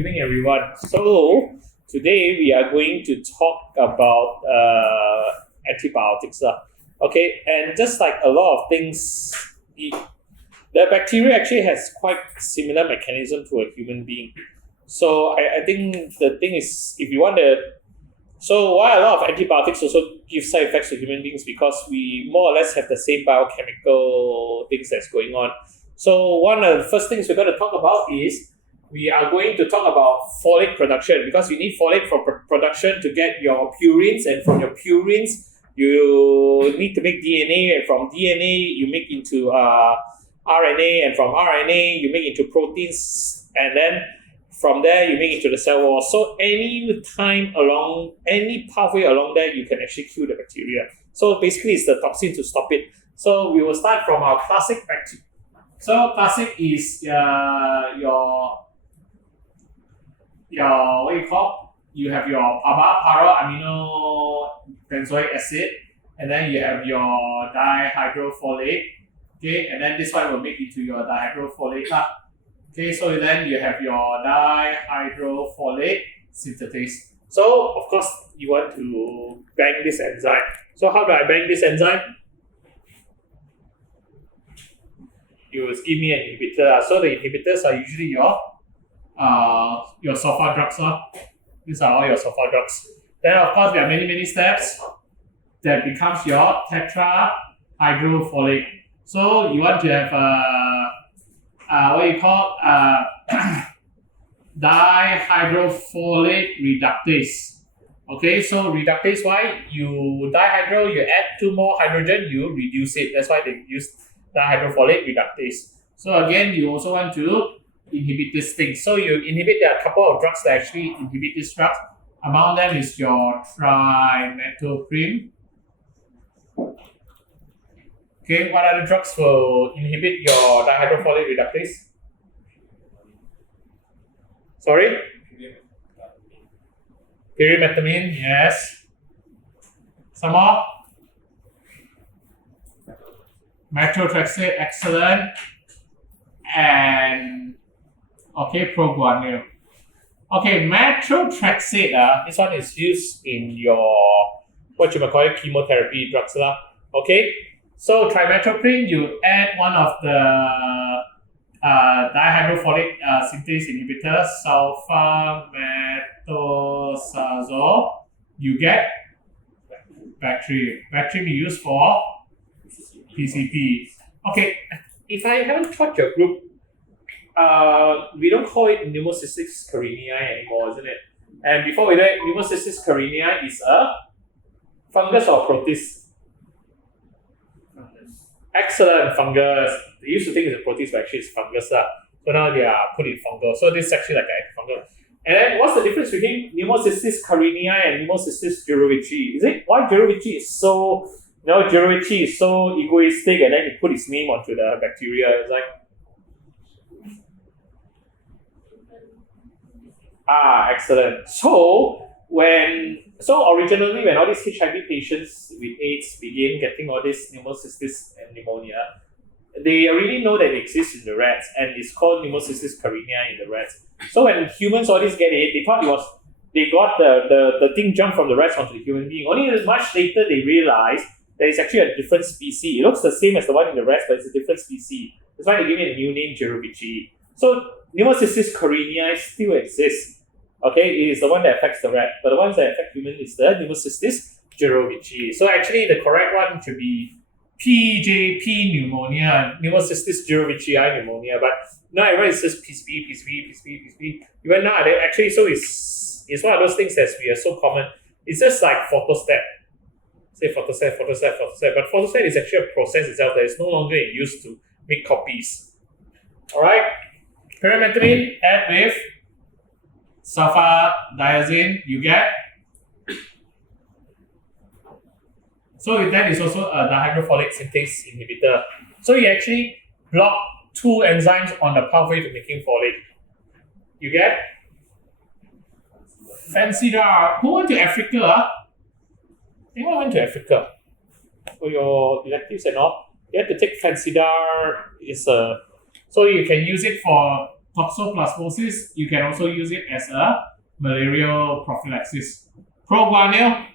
evening, everyone. So today we are going to talk about antibiotics. Okay, and just like a lot of things, the bacteria actually has quite similar mechanism to a human being. So I think the thing is, if you want to, so why a lot of antibiotics also give side effects to human beings, because we more or less have the same biochemical things that's going on. So one of the first things we're going to talk about is we are going to talk about folate production, because you need folate for production to get your purines, and from your purines you need to make DNA, and from DNA you make into RNA, and from RNA you make into proteins, and then from there you make into the cell wall. So any pathway along there, you can actually kill the bacteria. So basically it's the toxin to stop it. So we will start from our classic bacteria. So classic is your what you call? You have your para-amino benzoic acid, and then you have your dihydrofolate. Okay, and then this one will make into your dihydrofolate. Okay, so then you have your dihydrofolate synthetase. So of course you want to bang this enzyme. So how do I bang this enzyme? You will give me an inhibitor. So the inhibitors are usually your sulfa drugs. These are all your sulfa drugs. Then of course there are many steps that becomes your tetrahydrofolate. So you want to have dihydrofolate reductase. Okay, so reductase, why? You dihydro, you add 2 more hydrogen, you reduce it. That's why they use dihydrofolate reductase. So again, you also want to inhibit this thing. So you inhibit, there are a couple of drugs that actually inhibit this drug. Among them is your Trimethoprim. Okay, what other drugs will inhibit your dihydrofolate reductase? Sorry? Pyrimethamine, yes. Some more? Methotraxate, excellent. And okay, Proguanil. Okay, methotraxate, this one is used in your chemotherapy drugs. Okay, so trimethoprim, you add one of the dihydrofolate synthase inhibitor, sulfamethoxazole, you get Bactrim. Bactrim you use for PCP. Okay, if I haven't taught your group, we don't call it Pneumocystis carinii anymore, isn't it? And before we do it, Pneumocystis carinii is a fungus or protist? Excellent, fungus. They used to think it's a protist, but actually it's fungus. So now they are put in fungal. So this is actually like a fungal. And then what's the difference between Pneumocystis carinii and Pneumocystis jirovecii? Is it why Jirovecii is so, Jirovecii is so egoistic, and then he put his name onto the bacteria? It's like, excellent. So originally when all these HIV patients with AIDS begin getting all this pneumocystis and pneumonia, they already know that it exists in the rats, and it's called Pneumocystis carinii in the rats. So when humans always get it, they thought they got the thing jumped from the rats onto the human being. Only much later they realized that it's actually a different species. It looks the same as the one in the rats, but it's a different species. That's why they give it a new name, Jirovecii. So Pneumocystis carinii still exists. Okay, it is the one that affects the rat, but the ones that affect humans is the Pneumocystis jirovecii. So actually, the correct one should be PJP pneumonia, Pneumocystis jirovecii pneumonia. But now everyone says PCP. Even now, actually, so it's one of those things that we are so common. It's just like photostat. Say photostat. But photostat is actually a process itself that is no longer in use to make copies. All right, pyrimethamine add with sulfadiazine, you get. So that is also a dihydrofolate synthase inhibitor. So you actually block 2 enzymes on the pathway to making folate. You get Fansidar. Who went to Africa? Anyone went to Africa for your electives and all? You have to take Fansidar. So you can use it for toxoplasmosis, you can also use it as a malarial prophylaxis. Proguanil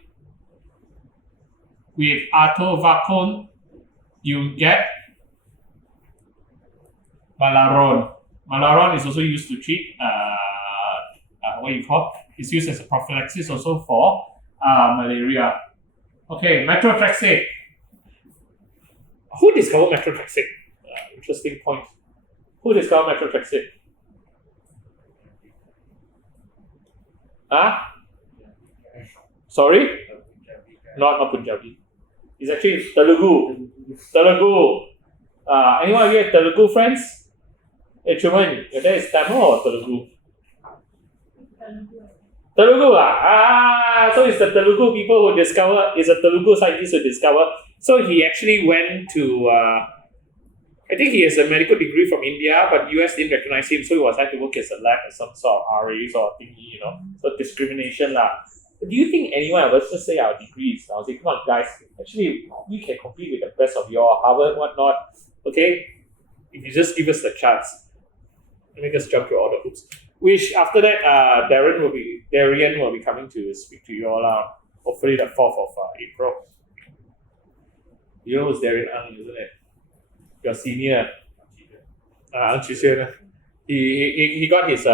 with Atorvaquone, you get Malarone. Malarone is also used to treat it's used as a prophylaxis also for malaria. Okay, methotrexate. Who discovered methotrexate? Interesting point. Who discovered methotrexate? Sorry? Not Punjabi. It's actually Telugu. Anyone of you have Telugu friends? Hey, Truman, your dad is Tamil or Telugu? Telugu. So it's the Telugu people who discover, it's a Telugu scientist who discover. So he actually went to, I think he has a medical degree from India, but US didn't recognize him, so he was had to work as a lab as some sort of RA sort of thingy, so discrimination lah. Do you think anyone, let's just say our degrees, I was like, come on guys, actually we can compete with the best of your Harvard, whatnot, okay? If you just give us the chance. Let me just jump through all the hoops. Which after that, Darian will be coming to speak to you all, hopefully the 4th of April. You know who's Darian Ang, isn't it? Your senior. He got his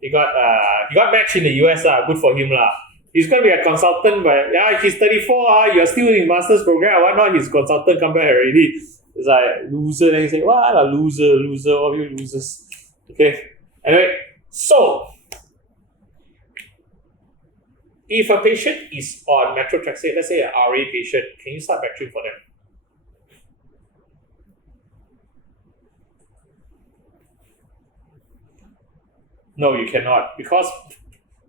he got matched in the US good for him lah. He's gonna be a consultant, but he's 34 you're still in master's program, why not? He's consultant come back already. It's like loser, then he say, what a loser, all you losers. Okay. Anyway, so if a patient is on methotrexate, let's say an RA patient, can you start Bactrim for them? No, you cannot, because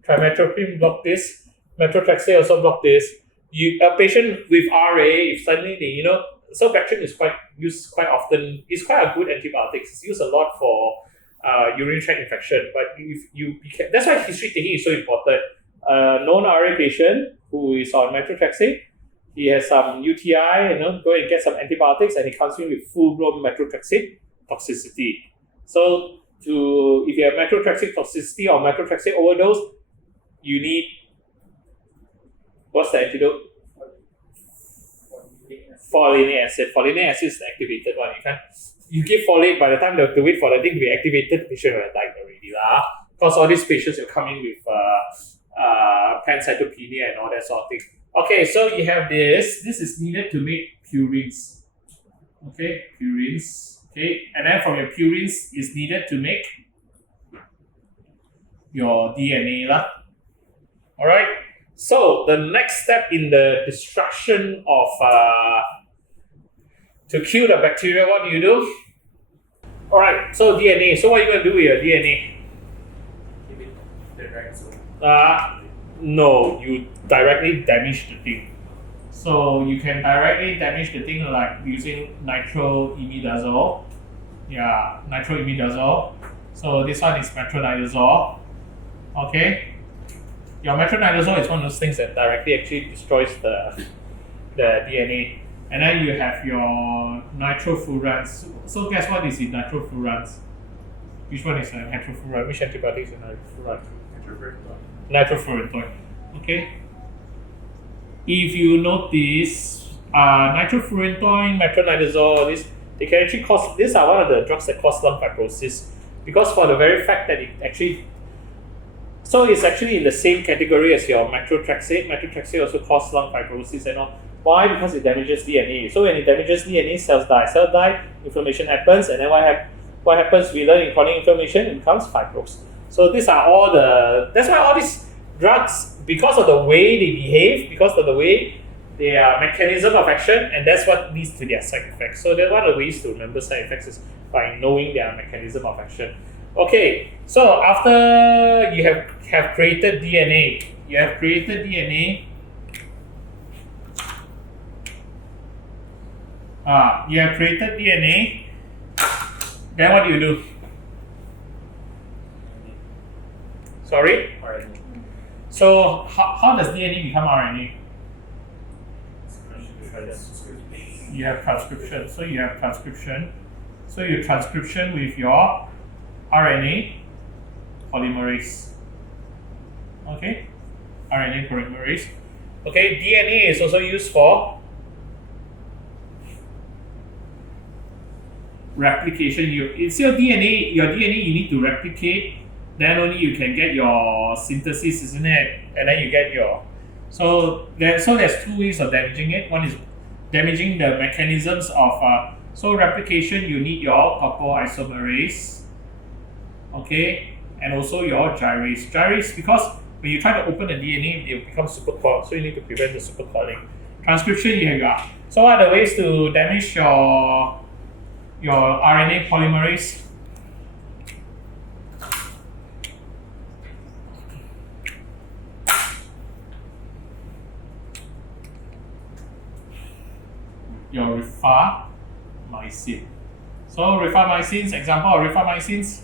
Trimethoprim block this, methotraxate also block this. A patient with RA, if suddenly they, so Bactrim is used quite often. It's quite a good antibiotic. It's used a lot for urinary tract infection. But if that's why history taking is so important. Known RA patient who is on methotrexate, he has some UTI, go and get some antibiotics, and he comes in with full-blown methotrexate toxicity. So if you have methotrexate toxicity or methotrexate overdose, you need, what's the antidote? Folinic acid. Folinic acid is the activated one. You give folate, by the time they have to wait for the thing to be activated, the patient will have died already lah. Because all these patients will come in with pancytopenia and all that sort of thing. Okay, so you have this. This is needed to make purines. Okay, purines. Okay, and then from your purines is needed to make your DNA lah. Alright, so the next step in the destruction of to kill the bacteria, what do? Alright, so DNA. So what are you going to do with your DNA? Keep it the right zone. No, you directly damage the thing. So you can directly damage the thing like using Nitroimidazole. Yeah, Nitroimidazole. So this one is Metronidazole. Okay. Your Metronidazole is one of those things that directly actually destroys the DNA. And then you have your Nitrofurans. So guess what is in Nitrofurans? Which one is a Nitrofuran? Which antibiotic is a Nitrofuran? Nitrofurantoin. Okay. If you notice, Nitrofurantoin, Metronidazole, they can actually cause. These are one of the drugs that cause lung fibrosis, because for the very fact that it actually. So it's actually in the same category as your methotrexate. Methotrexate also causes lung fibrosis and all. Why? Because it damages DNA. So when it damages DNA, cells die. Cells die, inflammation happens, and then what happens? We learn in chronic inflammation, it becomes fibrous. So these are all that's why all these drugs, because of the way they behave, because of the way their mechanism of action, and that's what leads to their side effects. So that's one of the ways to remember side effects is by knowing their mechanism of action. Okay, so after you have created DNA, then what do? Sorry? RNA. So how does DNA become RNA? You have transcription. So you have transcription. So you transcription with your RNA polymerase. Okay, RNA polymerase. Okay, DNA is also used for replication. It's your DNA you need to replicate, then only you can get your synthesis, isn't it? And then you get your there's 2 ways of damaging it. One is damaging the mechanisms of replication. You need your topoisomerase, okay, and also your gyrase because when you try to open the DNA, it becomes supercoiled, so you need to prevent the supercoiling. Transcription, you have so what are the ways to damage your RNA polymerase? Your rifamycin. So rifamycins, example of rifamycins.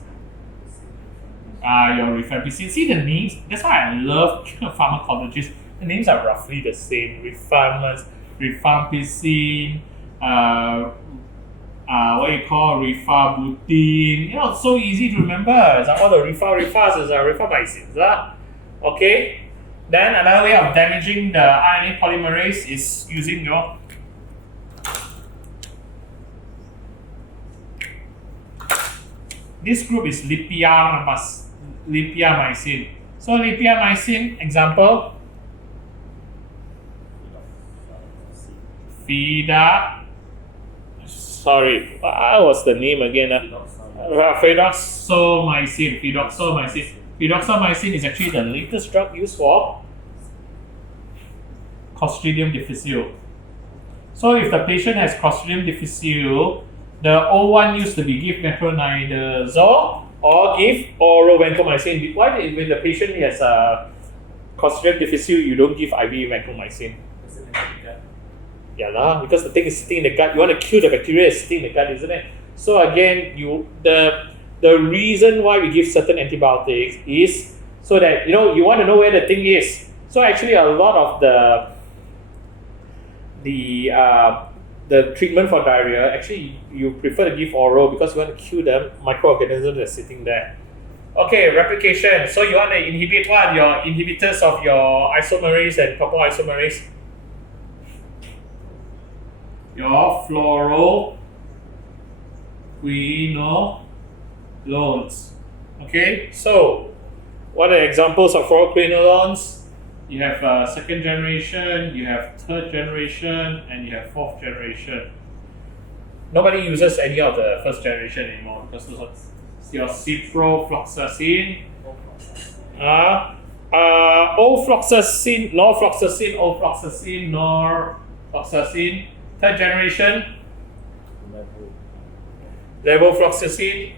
Your rifampicin. See the names? That's why I love pharmacologists. The names are roughly the same. Rifampicin, rifabutin. It's so easy to remember. It's all the rifas is rifamycins. Okay. Then another way of damaging the RNA polymerase is using your this group is Lipiamycin. So Lipiamycin, example, what's the name again? Fidaxomycin. Fidaxomycin is actually the latest drug used for Clostridium Difficile. So if the patient has Clostridium Difficile, the O1 used to be give Metronidazole or give oral vancomycin. Why when the patient has Clostridium Difficile, you don't give IV vancomycin? Yeah, because the thing is sitting in the gut. You want to kill the bacteria is sitting in the gut, isn't it? So again, the reason why we give certain antibiotics is so that you want to know where the thing is. So actually, a lot of the treatment for diarrhea, actually you prefer to give oral because you want to kill the microorganisms that's sitting there. Okay, replication. So you want to inhibit what? Your inhibitors of your isomerase and topoisomerase. Your fluoroquinolones. Okay, so what are examples of fluoroquinolones? You have second generation, you have third generation, and you have fourth generation. Nobody uses any of the first generation anymore because those are your ciprofloxacin, ofloxacin, norfloxacin. Third generation, levofloxacin.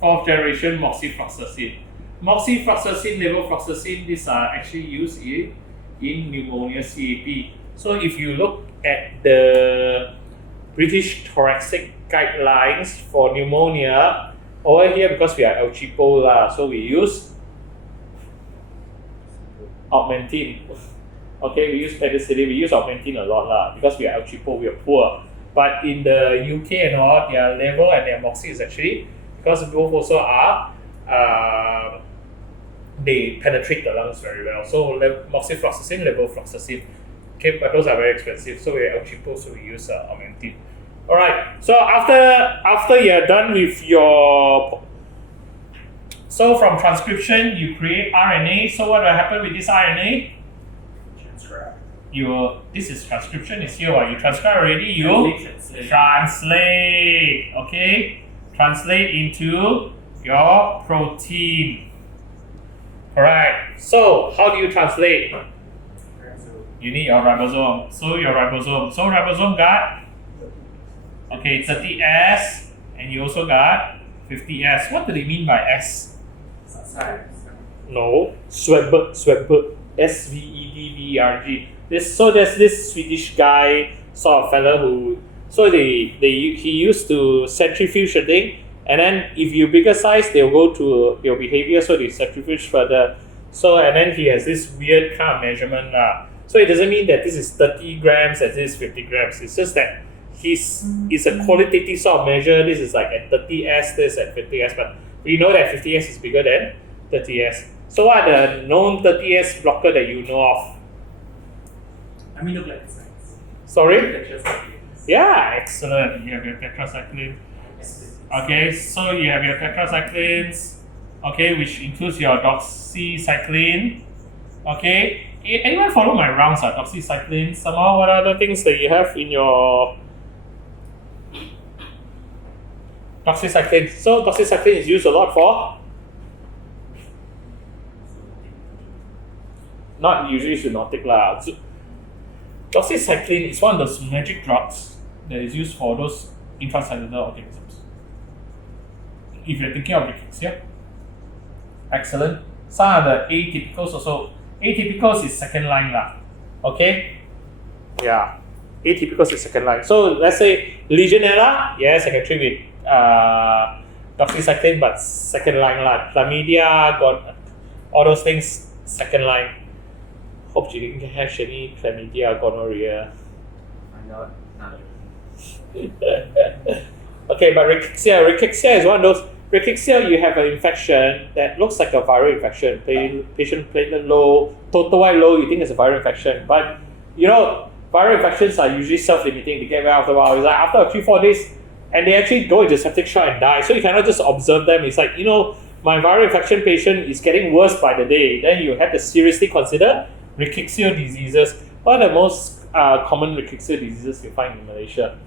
Fourth generation, moxifloxacin. Moxifloxacin, levofloxacin, these are actually used in pneumonia CAP. So if you look at the British Thoracic guidelines for pneumonia, over here because we are El Cheapo so we use Augmentin. Okay, we use penicillin, we use Augmentin a lot because we are El Cheapo, we are poor. But in the UK and all, their level and their moxi is actually, because both also are they penetrate the lungs very well. So moxifloxacin, levofloxacin. Okay, but those are very expensive. So we're El Cheapo, so we use Augmentin. Alright, so after you're done with your so from transcription you create RNA. So what will happen with this RNA? This is transcription, is here. You transcribe already, you translate. Okay? Translate into your protein. Alright, so how do you translate? You need your ribosome. So ribosome got 30S, and you also got 50S. What do they mean by S? No, Swedberg. SVEDVERG. There's this Swedish guy, sort of fella who, he used to centrifuge a thing, and then if you bigger size, they'll go to your behavior, so they centrifuge further. So and then he has this weird kind of measurement So it doesn't mean that this is 30 grams and this is 50 grams. It's just that it's a qualitative sort of measure. This is like at 30S, this at 50S, but we know that 50S is bigger than 30S. So what are the known 30S blocker that you know of? Aminoglycosides. Sorry? Tetracyclines. Yeah, excellent. You have your tetracycline. Okay, so you have your tetracyclines, okay, which includes your doxycycline. Okay, anyone follow my rounds? Doxycycline. Somehow, what are the things that you have in your doxycycline? So doxycycline is used a lot for not usually zoonotic lah. Doxycycline is one of those magic drugs that is used for those intracellular organisms. If you're thinking of rickettsia, excellent. Some of the atypicals also. Atypicals is second line lah. Okay? Yeah. Atypicals is second line. So let's say Legionella, yes, I can treat with doxycycline, but second line lah. Chlamydia, got all those things, second line. Hope you didn't have any chlamydia, gonorrhea. I'm not. Okay, but rickettsia is one of those. Rickettsia, you have an infection that looks like a viral infection. Patient platelet low, total white low, you think it's a viral infection. But, you know, viral infections are usually self-limiting. They get well after a while. It's like after 3-4 days, and they actually go into septic shock and die. So you cannot just observe them. It's like, you know, my viral infection patient is getting worse by the day. Then you have to seriously consider rickettsial diseases. What are the most common rickettsial diseases you find in Malaysia?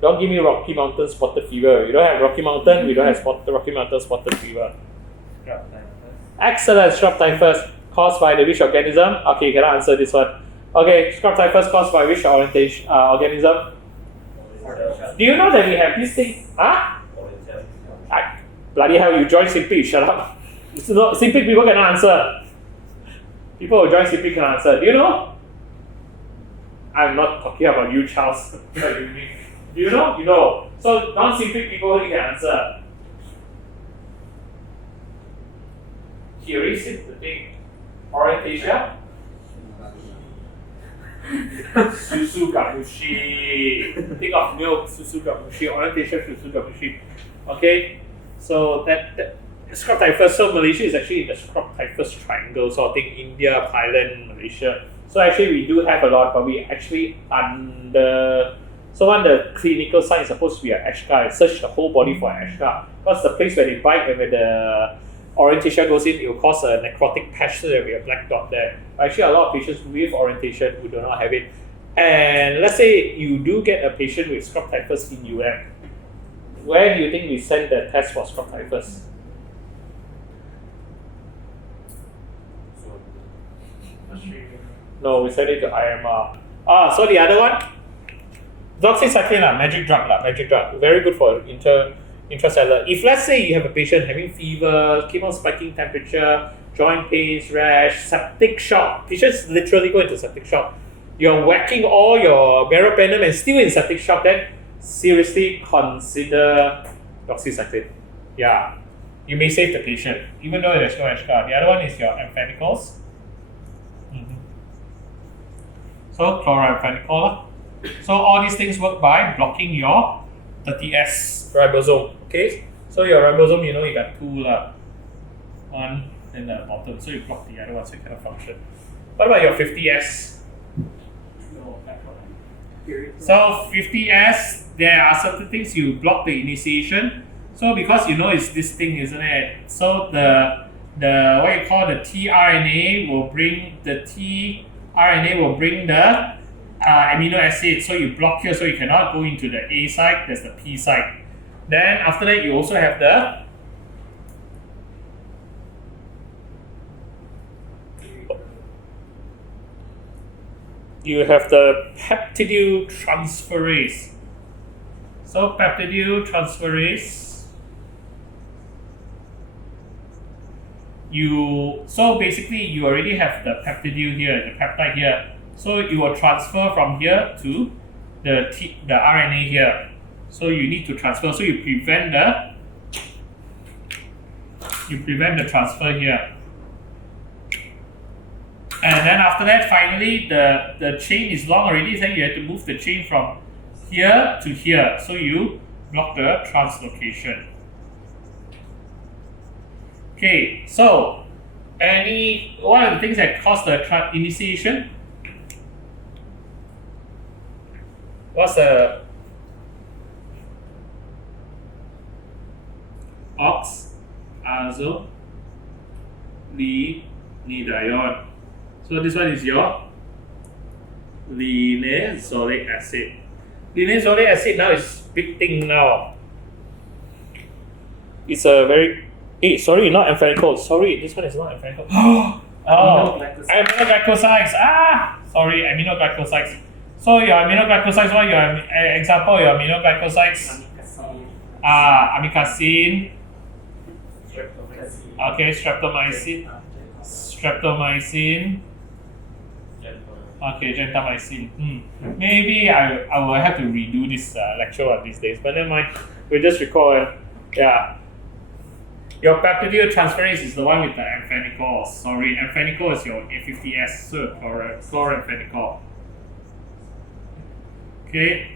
Don't give me Rocky Mountain spotted fever. You don't have Rocky Mountain, we don't have Rocky Mountain spotted fever. Excellent. Scrub typhus caused by the which organism? Okay, you cannot answer this one. Okay, scrub typhus caused by which organism? Do you know that we have this thing? Huh? Bloody hell, you join Simpic, shut up. Simpic people cannot answer. People who join Simpic can answer. Do you know? I'm not talking about you, Charles. Do you know? You know. So non-Simpic people you can answer. Here is it, the thing. Orientation. Susu gamushi. Think of milk, susu gamushi. Orientation, susu gamushi. Okay. So that scrub typhus. So Malaysia is actually in the scrub typhus triangle. So I think India, Thailand, Malaysia. So actually we do have a lot, but we actually under. So one of the clinical signs is supposed to be an eschar. Search the whole body for an eschar. Because the place where they bite and where the orientation goes in, it will cause a necrotic patch, so there will be a black dot there. Actually, a lot of patients with orientation who do not have it. And let's say you do get a patient with scrub typhus in UM. Where do you think we send the test for scrub typhus? No, we send it to IMR. So the other one? Doxycycline, magic drug. Very good for intracellular. If let's say you have a patient having fever, keep on spiking temperature, joint pains, rash, septic shock, patients literally go into septic shock. You're whacking all your meropenem and still in septic shock, then seriously consider doxycycline. Yeah. You may save the patient, even though there's no eschar. The other one is your amphenicals. So chloramphenicol. So all these things work by blocking your 30S ribosome. Okay, so your ribosome, you know, you got two one in the bottom, so you block the other one, so you cannot function. What about your 50S? So 50S, there are certain things you block the initiation. So because you know it's this thing, isn't it? So the what you call the tRNA will bring the amino acid, so you block here, so you cannot go into the A site, there's the P site. Then after that, you also have the peptidyl transferase. So peptidyl transferase, so basically you already have the peptidyl here, the peptide here. So it will transfer from here to the RNA here. So you need to transfer. So you prevent the transfer here. And then after that, finally, the chain is long already. So you have to move the chain from here to here. So you block the translocation. Okay, so one of the things that cause the initiation? What's the oxazolinidiol? So this one is your linezolic acid. Linezolic acid now is big thing now. It's a very sorry, not amphenicol. Sorry, this one is not amphenicol. Aminoglycosides. Sorry, aminoglycosides. So your aminoglycosides, what your example? Your aminoglycosides. Amikacin. Okay, streptomycin. Okay, gentamicin. Maybe I will have to redo this lecture one of these days, but never mind. We'll just recall. Your bacterial transferase is the one with the amphenicol. Sorry, amphenicol is your A50S, so chloramphenicol. Okay.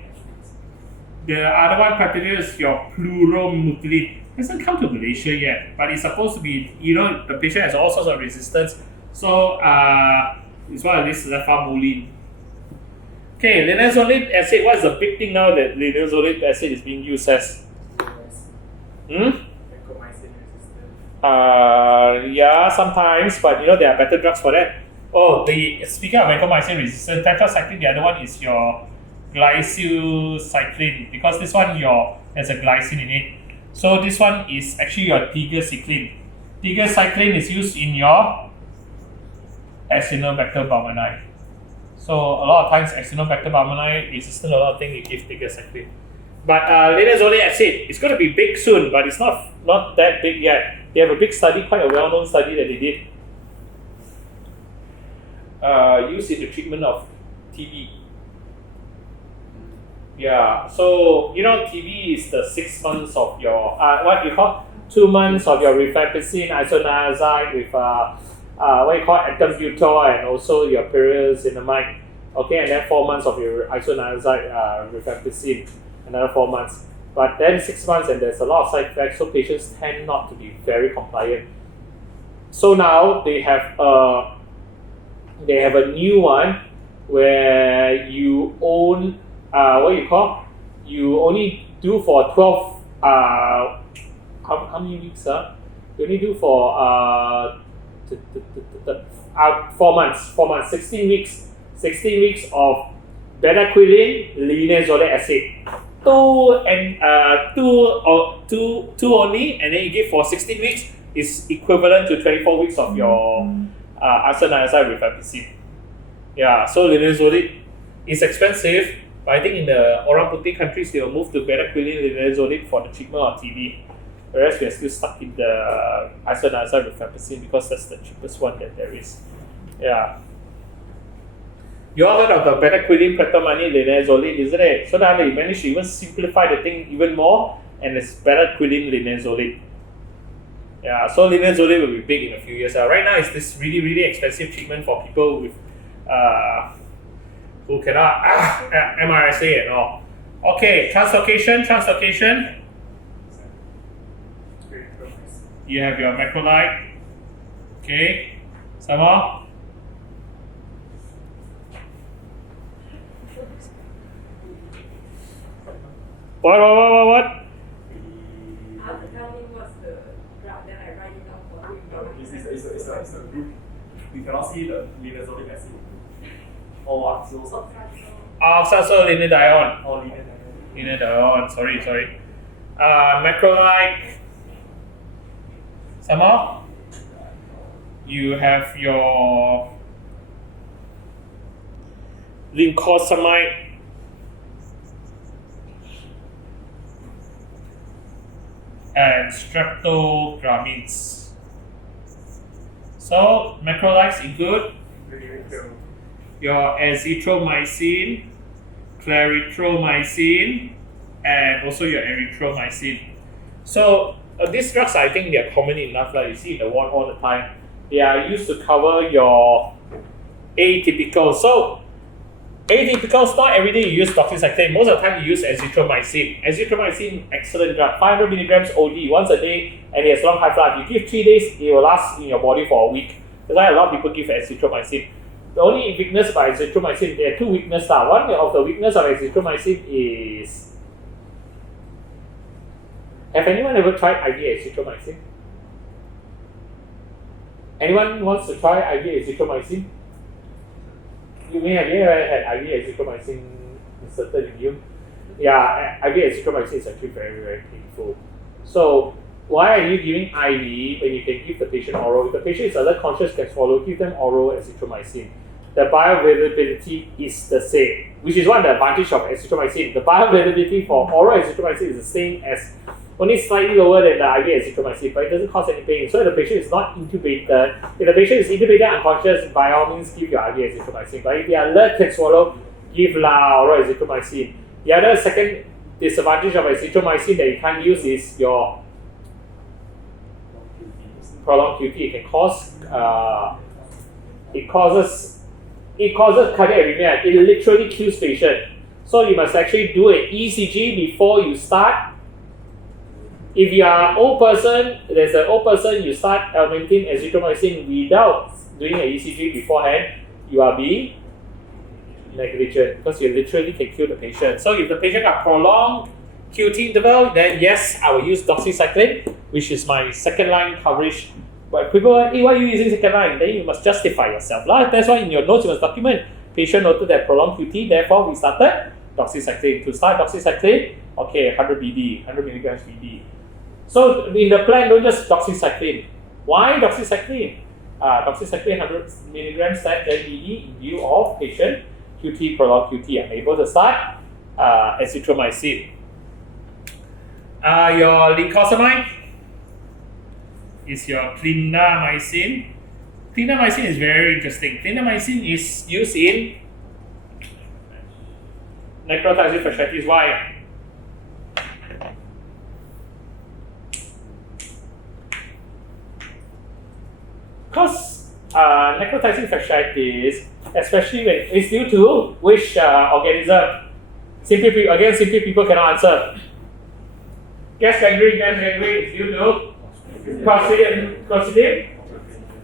The other one, bacterial, is your pluromutylate. It hasn't come to Malaysia yet, but it's supposed to be, the patient has all sorts of resistance. So, it's one of this Rifamycin. Okay, linezolic acid. What's the big thing now that linezolic acid is being used as? Yeah, sometimes, but there are better drugs for that. Speaking of vancomycin resistant, tetracycline, the other one is your glycylcycline, because this one has a glycine in it. So this one is actually your tigecycline. Tigecycline is used in your Acinetobacter baumannii. So a lot of times Acinetobacter baumannii resistant a lot of things, you give tigecycline. But linezolic acid, it's going to be big soon, but it's not that big yet. They have a big study, quite a well-known study that they did. Used in the treatment of TB. Yeah, so TB is the 6 months of your 2 months of your rifampicin isoniazide with ethambutol and also your pyrimethamine. Okay, and then 4 months of your isoniazide rifampicin, another 4 months. But then 6 months, and there's a lot of side effects, so patients tend not to be very compliant. So now they have a new one where you own you only do for 12 how many weeks? You only do for 4 months, 16 weeks of bedaquiline, linezolic acid. Two only, and then you give for 16 weeks is equivalent to 24 weeks of your isoniazide rifampicin. Yeah, so linezolic is expensive, but I think in the orang putih countries they will move to bedaquiline linezolic for the treatment of TB, whereas we are still stuck in the isoniazide rifampicin because that's the cheapest one that there is. Yeah. You all heard of the bedaquiline pretamine linezolic, isn't it? So now they managed to even simplify the thing even more, and it's bedaquiline linezolic. Yeah, so linezolic will be big in a few years. Right now, it's this really, really expensive treatment for people with who cannot MRSA and all. Okay, translocation. You have your macrolide. Okay, some more. What? I have to tell him what's the drug that I write it down for him. It's a group. You cannot see the linezolic acid. Or Oxazolinidiol. Or Linediol. Sorry. Macrolide. Some more. You have your lincosamide. And streptogramins. So macrolides include your azithromycin, clarithromycin, and also your erythromycin. So these drugs, I think they are common enough. You see in the ward all the time. They are used to cover your atypical. So Atypicals, not every day you use doxycycline. Most of the time you use azithromycin. Azithromycin, excellent drug. 500 milligrams OD once a day, and it has long half-life. You give 3 days, it will last in your body for a week. That's why a lot of people give azithromycin. The only weakness by azithromycin, there are two weaknesses. One of the weakness of azithromycin is, have anyone ever tried IV azithromycin? Anyone wants to try IV azithromycin? You may have ever had IV azithromycin inserted in you. Yeah, IV azithromycin is actually very, very painful. So why are you giving IV when you can give the patient oral? If the patient is alert, conscious, can swallow, give them oral azithromycin. The bioavailability is the same, which is one of the advantages of azithromycin. The bioavailability for oral azithromycin is the same as, only slightly lower than the IV azithromycin, but it doesn't cause any pain. So if the patient is not intubated, if the patient is intubated unconscious, by all means give your IV azithromycin. But if they are alert, can swallow, give oral azithromycin. The other second disadvantage of azithromycin that you can't use is your prolonged QT. It can cause it causes cardiac arrhythmia. It literally kills patient. So you must actually do an ECG before you start. If you are an old person, there's an old person, you start augmenting azithromycin without doing an ECG beforehand, you are being negligent because you literally can kill the patient. So if the patient got prolonged QT interval, then yes, I will use doxycycline, which is my second line coverage. But people, hey, why are you using second line? Then you must justify yourself. That's why in your notes you must document, patient noted that prolonged QT, therefore we started doxycycline. To start doxycycline, okay, 100 BD, 100 milligrams BD. So in the plan, don't just doxycycline. Why doxycycline? Doxycycline 100 milligrams then BD in view of patient QT, prolonged QT. I'm able to start azithromycin. Your lincosamide is your clindamycin. Clindamycin is very interesting. Clindamycin is used in necrotizing fasciitis. Why? Because necrotizing fasciitis, especially when it's due to which organism? Simply people cannot answer. Gas gangrene is due to Clostridium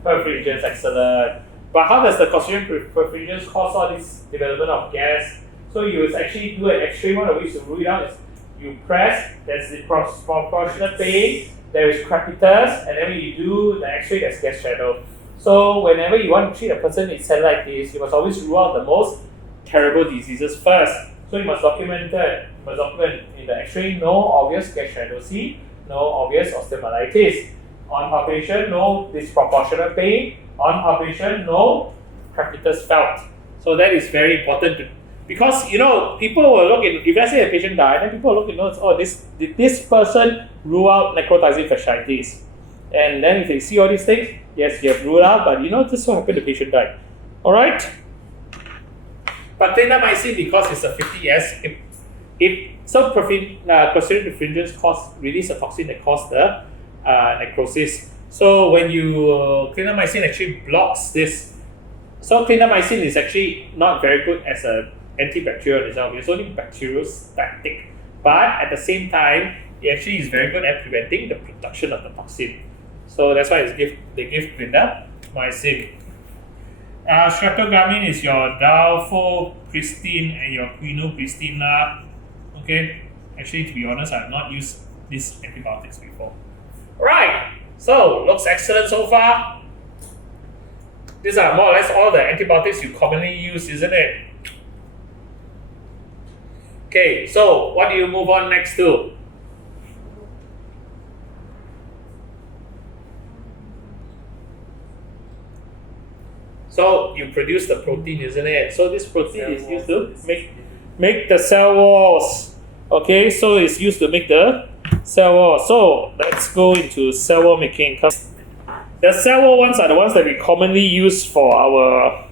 perfringens, excellent. But how does the Clostridium perfringens cause all this development of gas? So you actually do an X-ray. One of which to rule it out is you press, there's the proportional pain, there is crepitus, and then when you do the X-ray, there's gas shadow. So whenever you want to treat a person in cellulitis, you must always rule out the most terrible diseases first. So you must document that. You must document in the X-ray, no obvious gas shadow C, no obvious osteomyelitis. On palpation, no disproportionate pain. On palpation, no crepitus felt. So that is very important because people will look in. If let's say a patient died, then people will look in notes. Oh, did this person rule out necrotizing fasciitis? And then if they see all these things, yes, you have ruled out, but this what happened, the patient died. Alright? But clindamycin, because it's a 50S, Clostridium difficile cause release a toxin that causes the necrosis. So when clindamycin actually blocks this. So clindamycin is actually not very good as an antibacterial itself. It's only bacteriostatic. But at the same time, it actually is very good at preventing the production of the toxin. So that's why they give clindamycin. Streptogramin is your dalfopristin and your quinupristina. Okay, actually to be honest, I have not used these antibiotics before. Right, so looks excellent so far. These are more or less all the antibiotics you commonly use, isn't it? Okay, so what do you move on next to? So you produce the protein, isn't it? So this protein is used to make the cell walls. Okay, so it's used to make the cell wall. So let's go into cell wall making. The cell wall ones are the ones that we commonly use for our.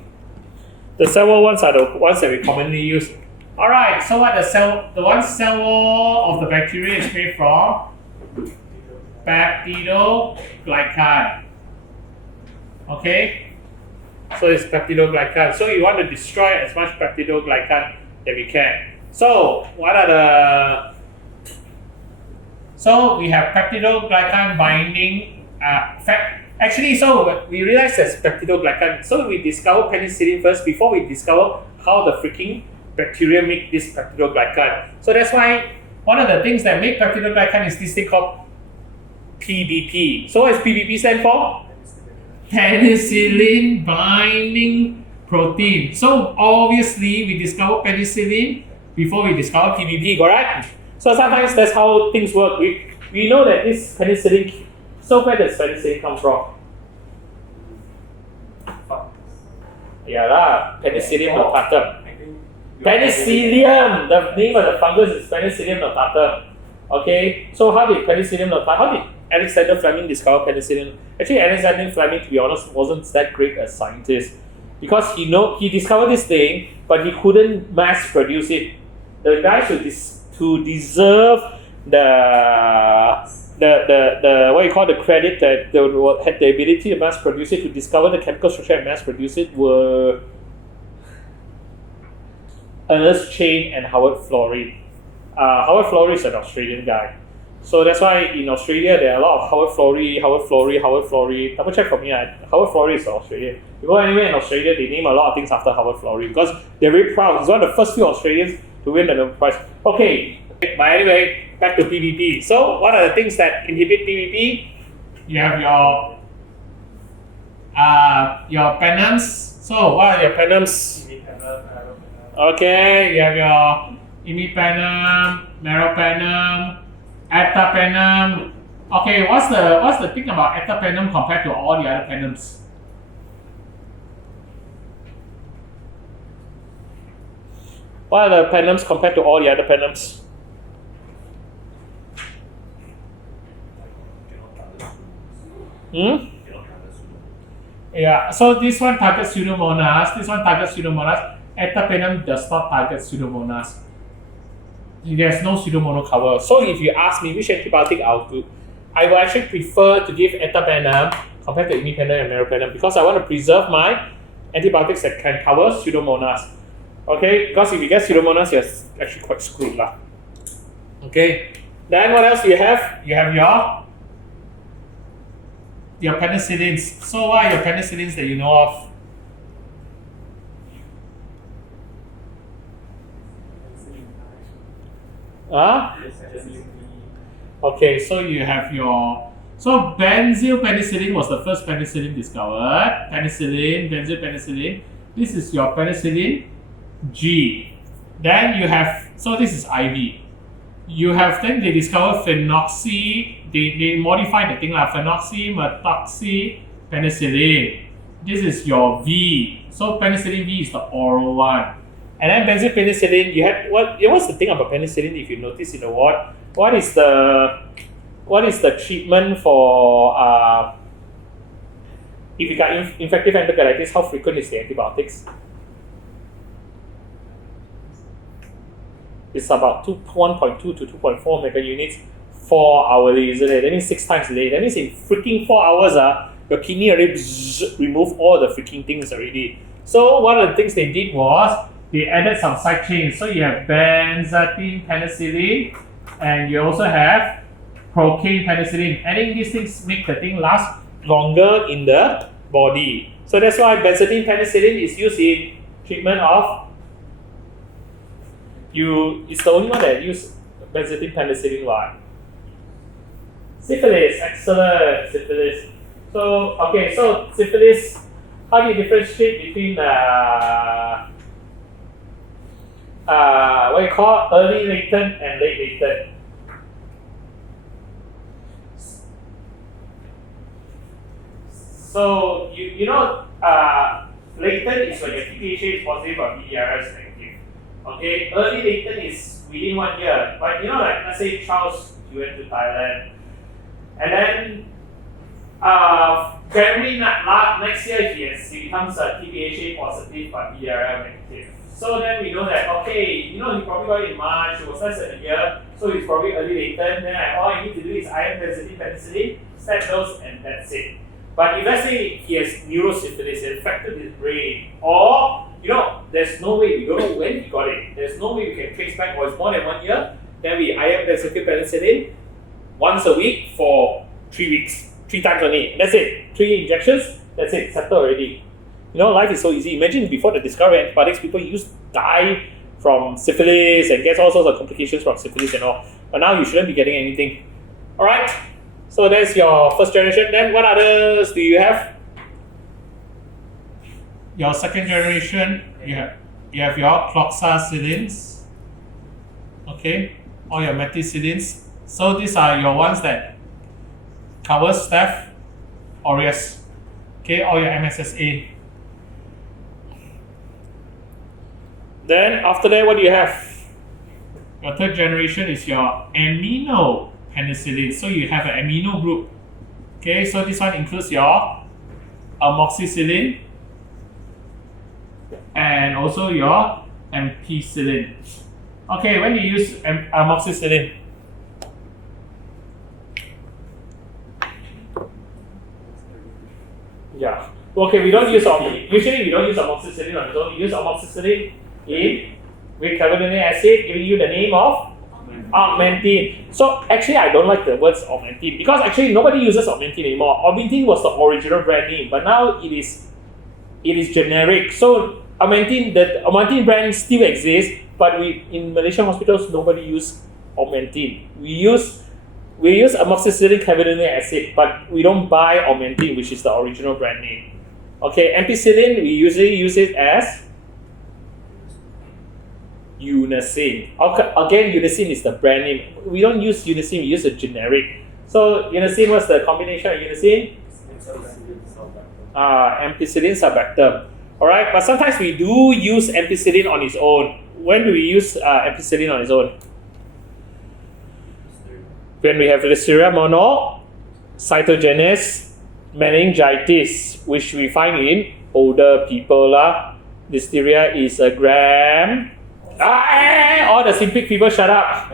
The cell wall ones are the ones that we commonly use. All right. So what the one cell wall of the bacteria is made from? Peptidoglycan. Okay. So it's peptidoglycan. So you want to destroy as much peptidoglycan that we can. So what are the... So we have peptidoglycan binding actually, so we realized there's peptidoglycan. So we discover penicillin first before we discover how the freaking bacteria make this peptidoglycan. So that's why one of the things that make peptidoglycan is this thing called PBP. So what does PBP stand for? Penicillin binding protein. So obviously we discover penicillin before we discover PBP, correct? So sometimes that's how things work. We know that this penicillin. So where does penicillin come from? Yeah lah, Penicillium notatum. Penicillium, the name of the fungus is Penicillium notatum. Okay, so how did Penicillium notatum, how did Alexander Fleming discover penicillin? Actually, Alexander Fleming, to be honest, wasn't that great a scientist because he discovered this thing, but he couldn't mass produce it. The guys to deserve the what you call the credit that they had the ability to mass produce it, to discover the chemical structure and mass produce it, were Ernest Chain and Howard Florey. Howard Florey is an Australian guy. So that's why in Australia there are a lot of Howard Florey. Double check for me. Howard Florey is Australian. You go anywhere in Australia, they name a lot of things after Howard Florey because they're very proud. He's one of the first few Australians to win the Nobel Prize. Okay, but anyway, back to PBP. So what are the things that inhibit PBP? You have your penams. So what are your penams? Okay, you have your imipenem, meropenem, ertapenem. Okay, what's the thing about ertapenem compared to all the other penems? What are the penems compared to all the other penems? Yeah, so this one targets Pseudomonas, this one targets Pseudomonas. Ertapenem does not target Pseudomonas. There's no Pseudomonas cover. So if you ask me which antibiotic I'll do, I will actually prefer to give ertapenem compared to imipenem and meropenem because I want to preserve my antibiotics that can cover Pseudomonas. Okay, because if you get Pseudomonas, you're actually quite screwed lah. Okay, then what else do you have? You have your penicillins. So what are your penicillins that you know of? Okay, so you have so benzyl penicillin was the first penicillin discovered. Benzyl penicillin. This is your penicillin G. Then you have, so this is IV. You have, then they discover they modify the thing like Pneumocystis penicillin. This is your V. So penicillin V is the oral one. And then benzyl penicillin, you had what's the thing about penicillin if you notice in the ward? What is the treatment for if you got infective enterocolitis, how frequent is the antibiotics? It's about 1.2 to 2.4 megaunits 4 hourly, isn't it? That means 6 times a day. That means in freaking 4 hours, your kidney already remove all the freaking things already. So one of the things they did was they added some side chains. So you have benzathine penicillin and you also have procaine penicillin. Adding these things make the thing last longer in the body. So that's why benzathine penicillin is used in treatment of it's the only one that use benzathine penicillin. Why? Syphilis, excellent, syphilis. So, okay, so syphilis, how do you differentiate between what you call early latent and late latent? So, you know, latent is when your TPHA is positive or BDRS is negative. Okay, early latent is within 1 year. But you know, like let's say Charles, you went to Thailand, and then January next year he becomes a TPHA positive but BDRL negative. So then we know that okay, you know, he probably got it in March, it was less than a year, so he's probably early latent. Then all I need to do is iron benzathine penicillin, set dose, and that's it. But if let's say he has neurosyphilis, it affected his brain, or there's no way, we don't know when he got it, there's no way we can trace back, or it's more than 1 year, then we IM the penicillin once a week for 3 weeks, 3 times only. That's it. 3 injections, that's it, settled already. Life is so easy. Imagine before the discovery of antibiotics, people used to die from syphilis and get all sorts of complications from syphilis and all. But now you shouldn't be getting anything. Alright? So that's your first generation. Then what others do you have? Your second generation, you have your cloxacillins. Okay? Or your methicillins. So these are your ones that cover Staph aureus. Okay, or your MSSA. Then after that, what do you have? Your third generation is your amino penicillin. So you have an amino group. Okay, so this one includes your amoxicillin and also your ampicillin. Okay, when do you use amoxicillin? Yeah. Okay, we don't use usually we don't use amoxicillin on its own. We use amoxicillin with carbonic acid, giving you the name of augmentin. So actually, I don't like the words augmentin because actually nobody uses augmentin anymore. Augmentin was the original brand name, but now it is generic. So augmentin, the augmentin brand still exists, but in Malaysian hospitals nobody use augmentin. We use amoxicillin carbonic acid, but we don't buy augmentin, which is the original brand name. Okay, ampicillin, we usually use it as Unacin. Okay, again, Unacin is the brand name. We don't use Unacin, we use a generic. So Unacin, what's the combination of Unacin? Ampicillin sulfactam. Alright, but sometimes we do use ampicillin on its own. When do we use ampicillin on its own? When we have Listeria monocytogenes meningitis, which we find in older people. Listeria is a gram. All the symptomatic people, shut up.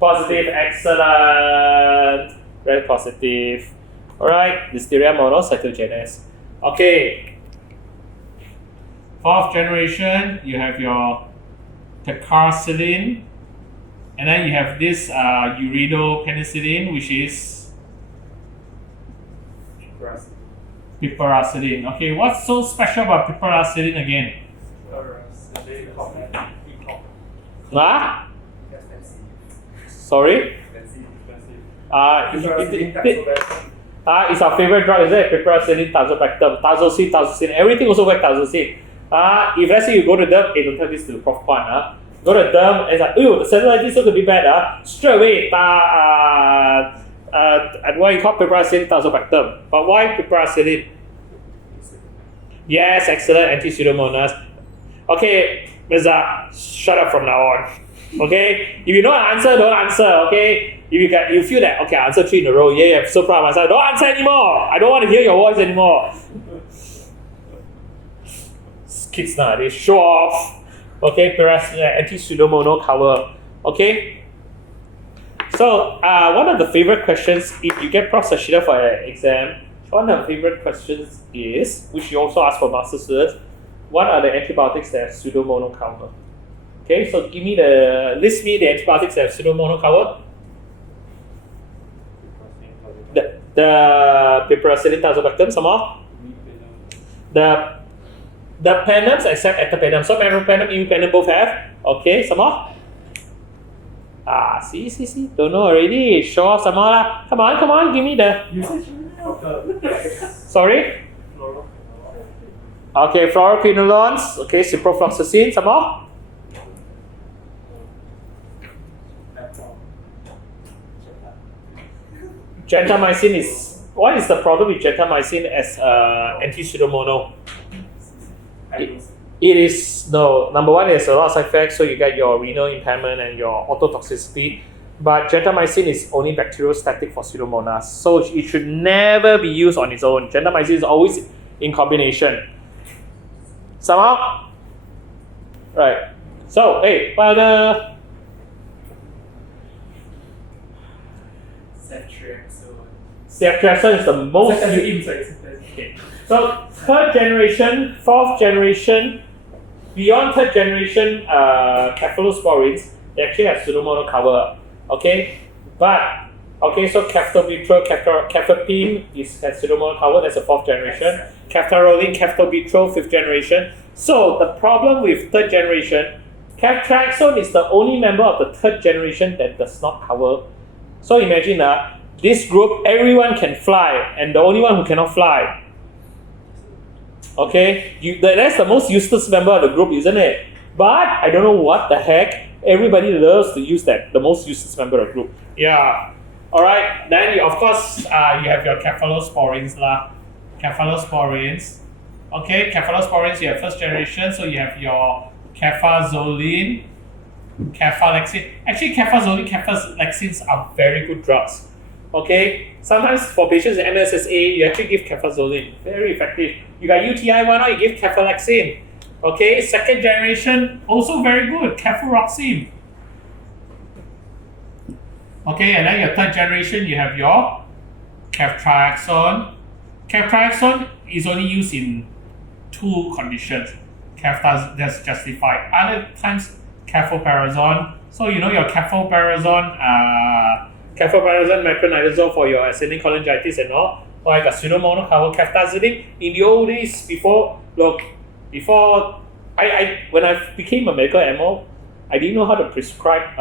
Positive, excellent. Very positive. Alright, Listeria monocytogenes. Okay. Fourth generation, you have your tecarcillin. And then you have this uridopenicillin, which is piperacillin. Okay, what's so special about piperacillin again? Sorry? It's our favorite drug, is it? Piperacillin, tazobactam, tazocine, everything also works tazocine. If let's say you go to them, don't tell this to the Prof. Kwan, go to them and it's like, the cellulitis is going to be bad. Straight away, what you call piperacillin, tazobactam. But why piperacillin? Yes, excellent, anti-pseudomonas. Okay, Mirza, shut up from now on. Okay, if you don't answer, don't answer. Okay, if you feel that I answer 3 in a row, yeah, I'm so proud of myself. Don't answer anymore. I don't want to hear your voice anymore. Kids now, they show off. Okay, anti-pseudomonas cover. Okay. So one of the favorite questions, if you get Prof. Sashida for an exam, one of the favorite questions is, which you also ask for master students, what are the antibiotics that have pseudomonas cover? Okay, so list me the antibiotics that have pseudomonas cover. The piperacillin, tazobactam, some more. The penoms except etapenem. So meropenem, imipenem both have. Okay, some more. See. Don't know already. Show off some more lah. Come on, give me the. Sorry? Okay, fluoroquinolones. Okay, ciprofloxacin. Some more. Gentamicin is. What is the problem with gentamicin as anti-pseudomonas? It is, no, number one, there's a lot of side effects, so you get your renal impairment and your ototoxicity. But gentamicin is only bacteriostatic for Pseudomonas, so it should never be used on its own. Gentamicin is always in combination. Somehow? Right. So, hey, what are the... Ceftriaxone is the most Sorry. So third generation, fourth generation, beyond third generation cephalosporins, they actually have pseudomonas cover. Okay, but so ceftobitrol, cefepime has pseudomonas cover. That's the fourth generation. Ceftaroline, ceftobitrol, fifth generation. So the problem with third generation, ceftriaxone is the only member of the third generation that does not cover. So imagine this group, everyone can fly, and the only one who cannot fly. Okay, that's the most useless member of the group, isn't it? But I don't know what the heck. Everybody loves to use that, the most useless member of the group. Yeah. Alright, then of course you have your cephalosporins lah. Cephalosporins. Okay, cephalosporins, you have first generation, so you have your cefazolin, cefalexin. Actually, cefazolin, cefalexins are very good drugs. Okay, sometimes for patients with MSSA, you actually give cefazolin, very effective. You got UTI, why not you give cefalexin? Okay, second generation, also very good, cefuroxime. Okay, and then your third generation, you have your ceftriaxone. Ceftriaxone is only used in two conditions. That's justified. Other times, cefoperazone. So you know your cefoperazone, metronidazole for your ascending cholangitis and all. Like a pseudomonas cover, ceftazidime. In the old days, when I became a medical MO, I didn't know how to prescribe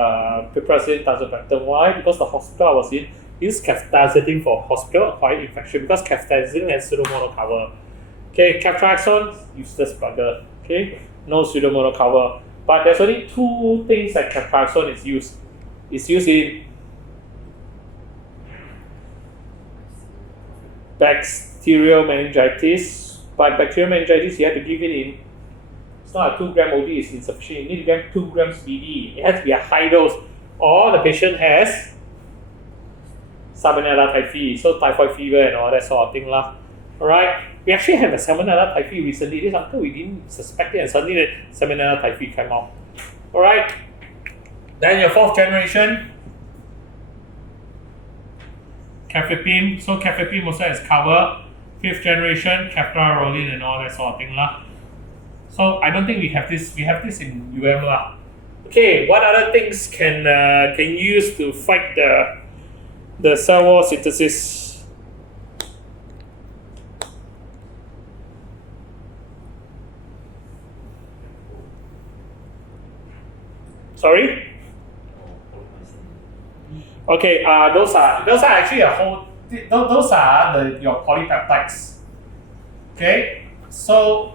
piperacillin tazobactam. Why? Because the hospital I was in used ceftazidime for hospital-acquired infection because ceftazidime has pseudomonas cover. Okay, ceftriaxone, useless bugger. Okay, no pseudomonas cover. But there's only two things that ceftriaxone is used. It's used in bacterial meningitis. But bacterial meningitis, you have to give it in. It's not a 2 gram OD, it's insufficient. You need to get 2 grams BD. It has to be a high dose. Or the patient has Salmonella typhi, so typhoid fever and all that sort of thing lah. Alright, we actually had a Salmonella typhi recently. This until we didn't suspect it, and suddenly the Salmonella typhi came out. Alright, then your fourth generation, cefepime. So cefepime also has cover. Fifth generation, ceftaroline and all that sort of thing lah. So I don't think we have this. We have this in UM lah. Okay, what other things can use to fight the cell wall synthesis? Sorry. Okay. Those are actually a whole. Those are your polypeptides. Okay. So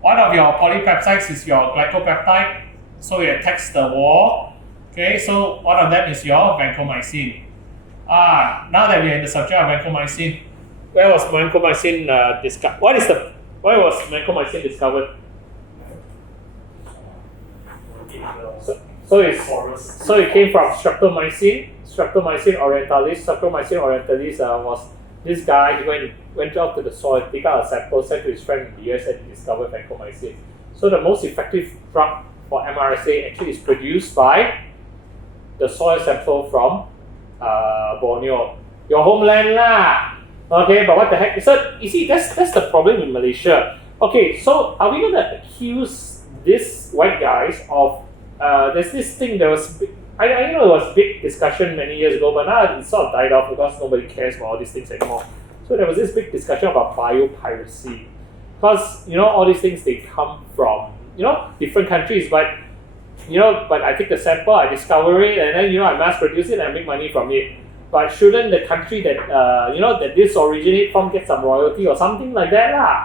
one of your polypeptides is your glycopeptide, so it attacks the wall. Okay, so one of them is your vancomycin. Now that we are in the subject of vancomycin, where was vancomycin discovered? Where was vancomycin discovered? So it came from Streptomycin orientalis. Streptomycin orientalis was this guy. He went out to the soil, take out a sample, sent to his friend in the US, and he discovered vancomycin. So the most effective drug for MRSA actually is produced by the soil sample from Borneo, your homeland lah. Okay, but what the heck? So you see, that's the problem in Malaysia. Okay, so are we gonna accuse these white guys of? There's this thing that was. I know it was big discussion many years ago, but now it sort of died off because nobody cares about all these things anymore. So there was this big discussion about biopiracy, because all these things, they come from different countries, but I take the sample, I discover it, and then I mass produce it and I make money from it. But shouldn't the country that that this originate from get some royalty or something like that lah?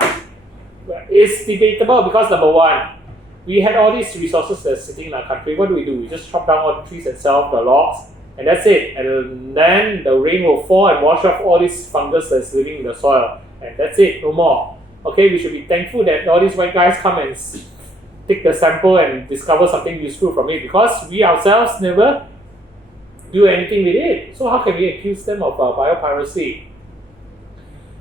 It's debatable because number one, we had all these resources that's sitting in our country. What do? We just chop down all the trees and sell off the logs, and that's it. And then the rain will fall and wash off all this fungus that's living in the soil, and that's it, no more. Okay, we should be thankful that all these white guys come and take the sample and discover something useful from it, because we ourselves never do anything with it. So how can we accuse them of biopiracy?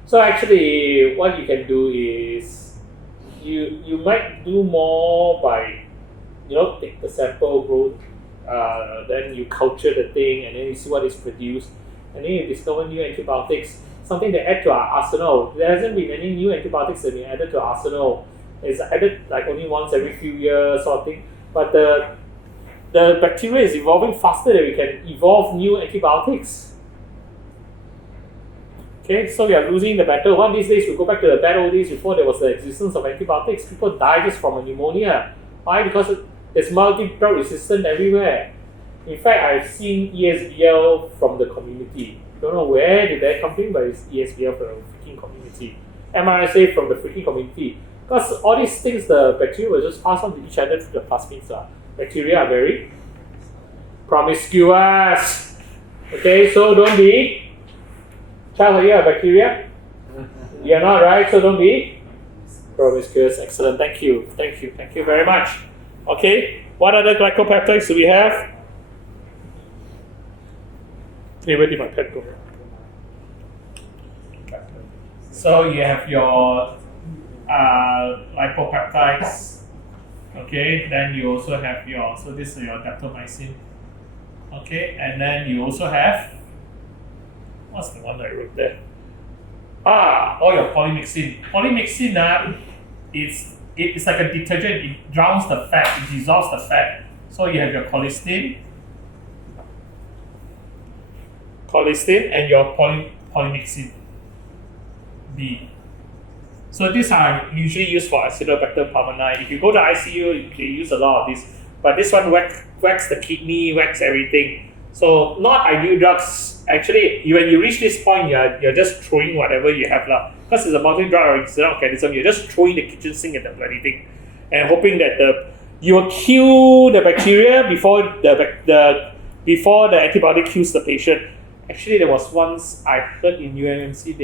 So actually, what you can do is you might do more by take the sample, then you culture the thing, and then you see what is produced. and then you discover new antibiotics, something to add to our arsenal. There hasn't been any new antibiotics that have been added to our arsenal. It's added like only once every few years sort of thing. But the bacteria is evolving faster than we can evolve new antibiotics. Okay, so we are losing the battle. One of these days we go back to the bad old days before there was the existence of antibiotics. People die just from a pneumonia. Why? Because there's multi-drug resistance everywhere. In fact, I've seen ESBL from the community. Don't know where did that come from, but it's ESBL from the freaking community. MRSA from the freaking community. Because all these things, the bacteria will just pass on to each other through the plasmids. Bacteria are very promiscuous. Okay, so don't be. Child, are you a bacteria? You're not, right? So don't be promiscuous. Excellent. Thank you. Thank you. Thank you very much. Okay, what other glycopeptides do we have? Hey, where did my pen go? So you have your lipopeptides. Okay, then you also have your, so this is your daptomycin. Okay, and then you also have, what's the one that I wrote there? All your polymyxin. Polymyxin, it's like a detergent. It drowns the fat, it dissolves the fat. So you have your colistin, and your polymyxin B. So these are usually used for Acinetobacter pulmonale. If you go to ICU, they use a lot of this. But this one whacks the kidney, whacks everything. So not ideal drugs. Actually, when you reach this point, you're just throwing whatever you have lah. Because it's a multi-drug resistant organism, you're just throwing the kitchen sink at the bloody thing, and hoping that you will kill the bacteria before the antibiotic kills the patient. Actually, there was once I heard in UMMC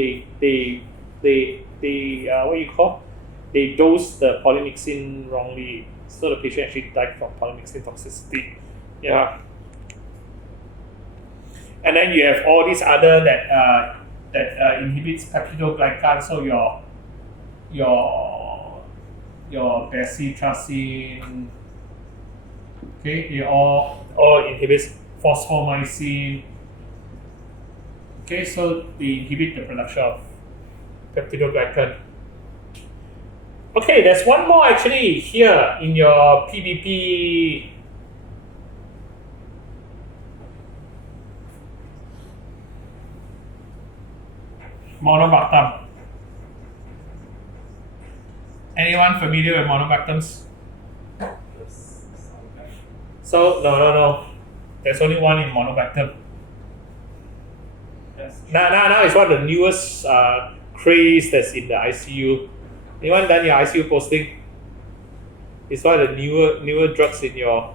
they dosed the polymyxin wrongly, so the patient actually died from polymyxin toxicity. Yeah. And then you have all these other that inhibits peptidoglycan. So your bacitracin, okay, it all inhibits phosphomycin. Okay, so they inhibit the production of peptidoglycan. Okay, there's one more actually here in your PBP. Monobactam. Anyone familiar with monobactams? So no. There's only one in monobactam. Now it's one of the newest craze that's in the ICU. Anyone done your ICU posting? It's one of the newer drugs in your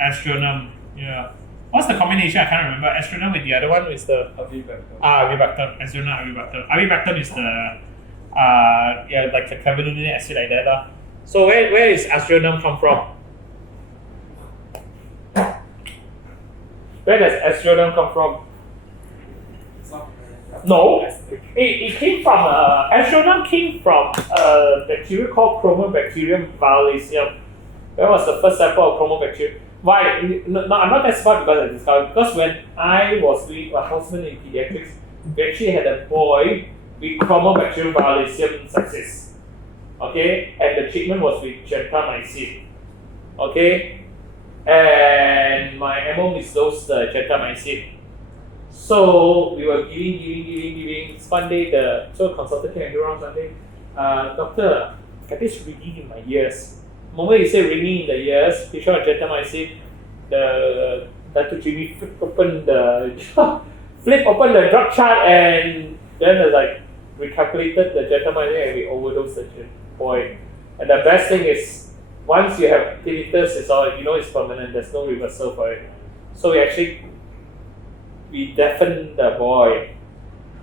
Astronome. Yeah. What's the combination? I can't remember. Astronome with the other one is the Avibactam. Astronome Avibactam. Avibactam is the like a clavulanic acid like that. So where is Astronome come from? Where does Astronome come from? No, it came from Astronome came from a bacteria called Chromobacterium valiseum. That was the first sample of Chromobacterium. Why? No, I'm not that smart because I discovered. Because when I was doing a houseman in pediatrics, we actually had a boy with Chromobacterium valiseum sepsis. Okay, and the treatment was with gentamicin. Okay, and my MO misdosed the gentamicin. So we were giving. One day the consultant came around Sunday. Doctor, got this ringing in my ears. The moment you say ringing in the ears, patient on gentamicin, the Dr. Jimmy flip open the drug chart, and then we calculated the gentamicin and we overdosed the boy. And the best thing is, once you have tinnitus, it's permanent. There's no reversal for it. So we deafened the boy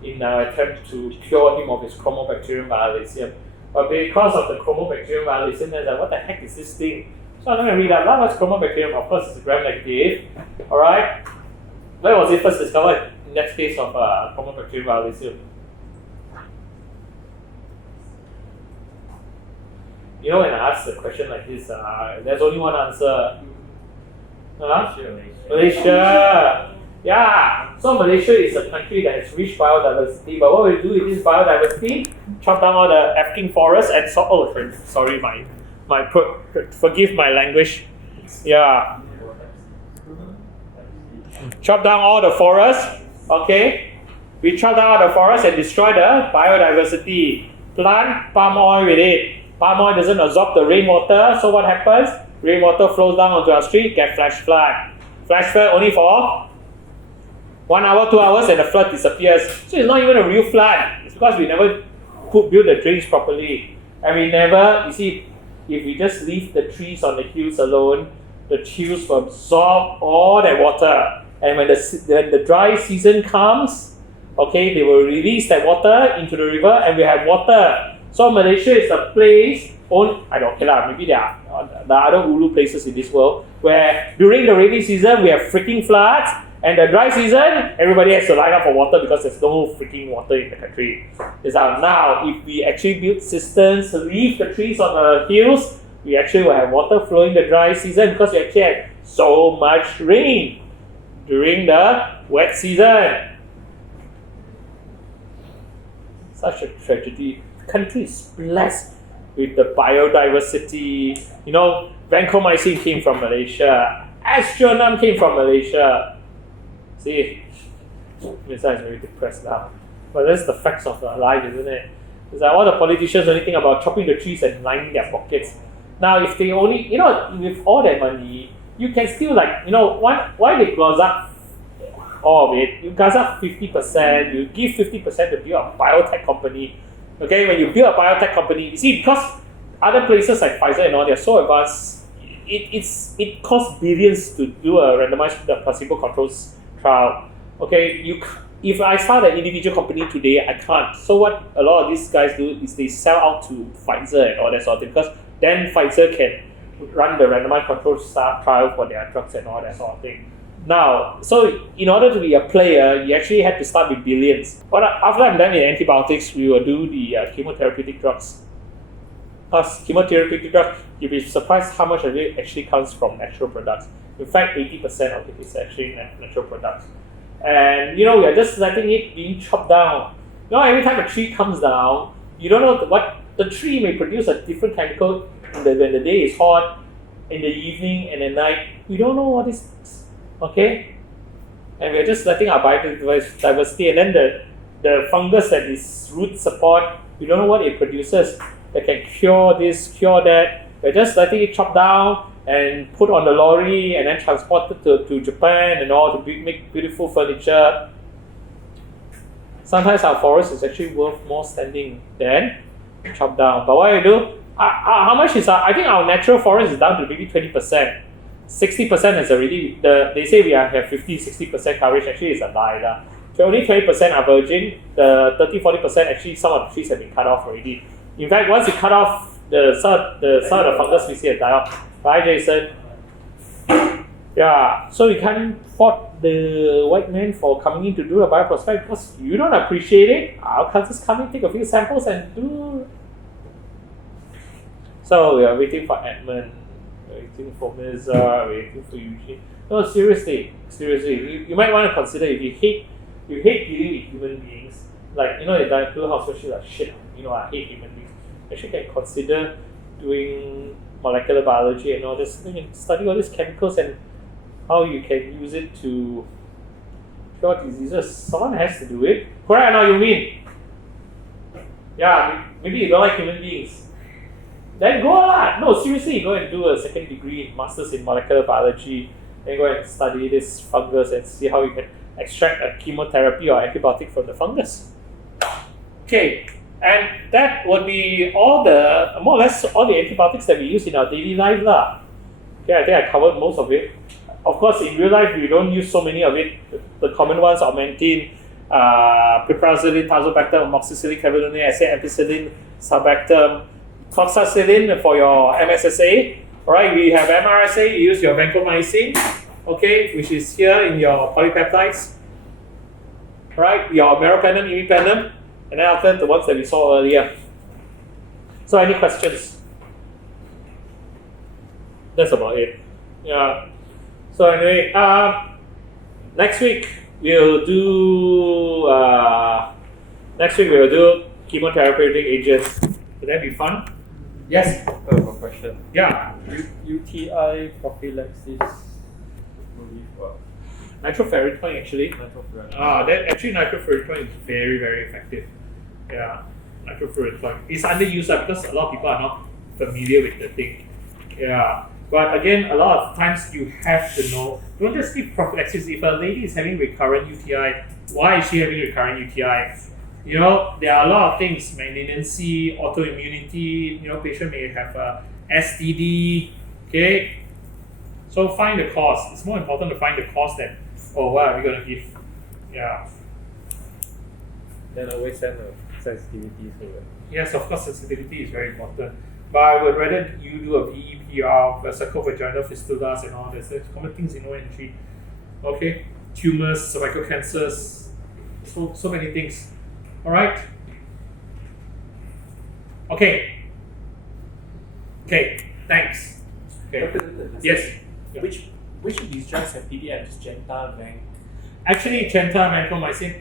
in our attempt to cure him of his Chromobacterium valiseum. But because of the Chromobacterium valiseum, I was like, what the heck is this thing? So I'm going to read out, what's Chromobacterium? Of course, it's gram-negative. Alright? Where was it first discovered? In that case of Chromobacterium valiseum. When I ask a question like this, there's only one answer. Huh? Malaysia. Yeah. So Malaysia is a country that has rich biodiversity. But what we do with this biodiversity, chop down all the effing forests and sorry, forgive my language. Yeah. Chop down all the forests. Okay. We chop down all the forests and destroy the biodiversity. Plant palm oil with it. Palm oil doesn't absorb the rainwater, so what happens? Rainwater flows down onto our street, get flash flood. Flash flood only for 1 hour, 2 hours, and the flood disappears. So it's not even a real flood. It's because we never build the drains properly. And we never, you see, if we just leave the trees on the hills alone, the hills will absorb all that water. And when the dry season comes, okay, they will release that water into the river and we have water. So Malaysia is a place, maybe there are the other ulu places in this world, where during the rainy season we have freaking floods, and the dry season, everybody has to line up for water because there's no freaking water in the country. Now, if we actually build cisterns, leave the trees on the hills, we actually will have water flowing the dry season because we actually have so much rain during the wet season. Such a tragedy. The country is blessed with the biodiversity. You know, vancomycin came from Malaysia. Astronam came from Malaysia. See, Mr. is very depressed now. But that's the facts of our life, isn't it? It's like all the politicians only think about chopping the trees and lining their pockets. Now, if they only, with all that money, you can still why they gloss up all of it? You gloss up 50%, you give 50% to build a biotech company. Okay, when you build a biotech company, you see, because other places like Pfizer and all, they're so advanced, it costs billions to do a randomized placebo-controlled trial. Okay, if I start an individual company today, I can't. So what a lot of these guys do is they sell out to Pfizer and all that sort of thing, because then Pfizer can run the randomized controlled trial for their drugs and all that sort of thing. Now, so in order to be a player, you actually have to start with billions. But after I'm done with antibiotics, we will do the chemotherapeutic drugs. Because chemotherapeutic drugs, you'll be surprised how much of it actually comes from natural products. In fact, 80% of it is actually natural products. And we are just letting it being chopped down. Every time a tree comes down, you don't know what the tree may produce a different chemical when the day is hot, in the evening and at night. We don't know what is, okay? And we're just letting our biodiversity, and then the fungus that is root support, we don't know what it produces that can cure this, cure that. We're just letting it chop down and put on the lorry and then transport it to Japan and all to make beautiful furniture. Sometimes our forest is actually worth more standing than chop down. But what I do, how much is I think our natural forest is down to maybe 20%. 60% is already, they say we have 50-60% coverage, actually it's a lie. So only 20% are virgin, the 30-40% actually some of the trees have been cut off already. In fact, once you cut off some of the fungus species have died off. Bye, Jason. Yeah, so you can't fault the white man for coming in to do a bioprospect because you don't appreciate it. I'll just come in, take a few samples and do. So we are waiting for Edmund, waiting for Mirza, waiting for Eugene. No, seriously, you might want to consider if you hate dealing with human beings, like in that blue house where she's like shit, I hate human beings. Actually can consider doing molecular biology and all this, study all these chemicals and how you can use it to cure diseases. Someone has to do it. Correct or not, you mean? Yeah, maybe you don't like human beings. Then go on. No, seriously, go and do a second degree, master's in molecular biology, and go and study this fungus and see how you can extract a chemotherapy or antibiotic from the fungus. Okay. And that would be more or less all the antibiotics that we use in our daily life. Okay, I think I covered most of it. Of course, in real life, we don't use so many of it. The common ones are augmentin, piperacillin, tazobactam, amoxicillin, clavulanic acid, ampicillin, sulbactam, clostridium for your MSSA. Alright, we have MRSA, you use your vancomycin, okay, which is here in your polypeptides. Alright, your meropenem, imipenem. And then after the ones that we saw earlier. So any questions? That's about it. Yeah. So anyway, next week we'll do chemotherapeutic agents. Would that be fun? Yes. I have a question. Yeah. UTI prophylaxis with what? Nitrofurantoin actually. Methotraxate. Nitrofurantoin is very, very effective. Yeah. Nitrofurantoin. It's underused because a lot of people are not familiar with the thing. Yeah. But again, a lot of times you have to know, don't just give prophylaxis. If a lady is having recurrent UTI, why is she having recurrent UTI? You know, there are a lot of things, malignancy, autoimmunity, patient may have a STD, okay? So find the cause. It's more important to find the cause than, what are we going to give? Yeah. Then always send a sensitivity to it. Yes, of course, sensitivity is very important. But I would rather you do a VEPR, vesicovaginal fistulas and all this. There's common things in entry. Okay? Tumors, cervical cancers, so many things. Alright? Okay. Okay, thanks. Okay. Yes. Yeah. Which of these drugs have TDM? Just Genta, Vanc? Actually, Genta, vancomycin,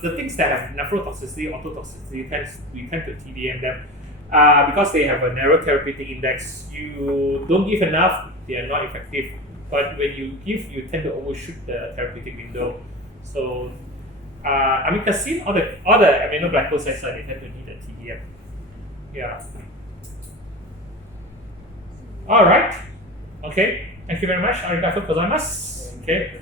the things that have nephrotoxicity, ototoxicity, we tend to TDM them. Because they have a narrow therapeutic index, you don't give enough, they are not effective. But when you give, you tend to overshoot the therapeutic window. So, amicacin, all the aminoglycosides, they tend to need a TDM. Yeah. All right. Okay. Thank you very much. Arigatou gozaimasu. Okay.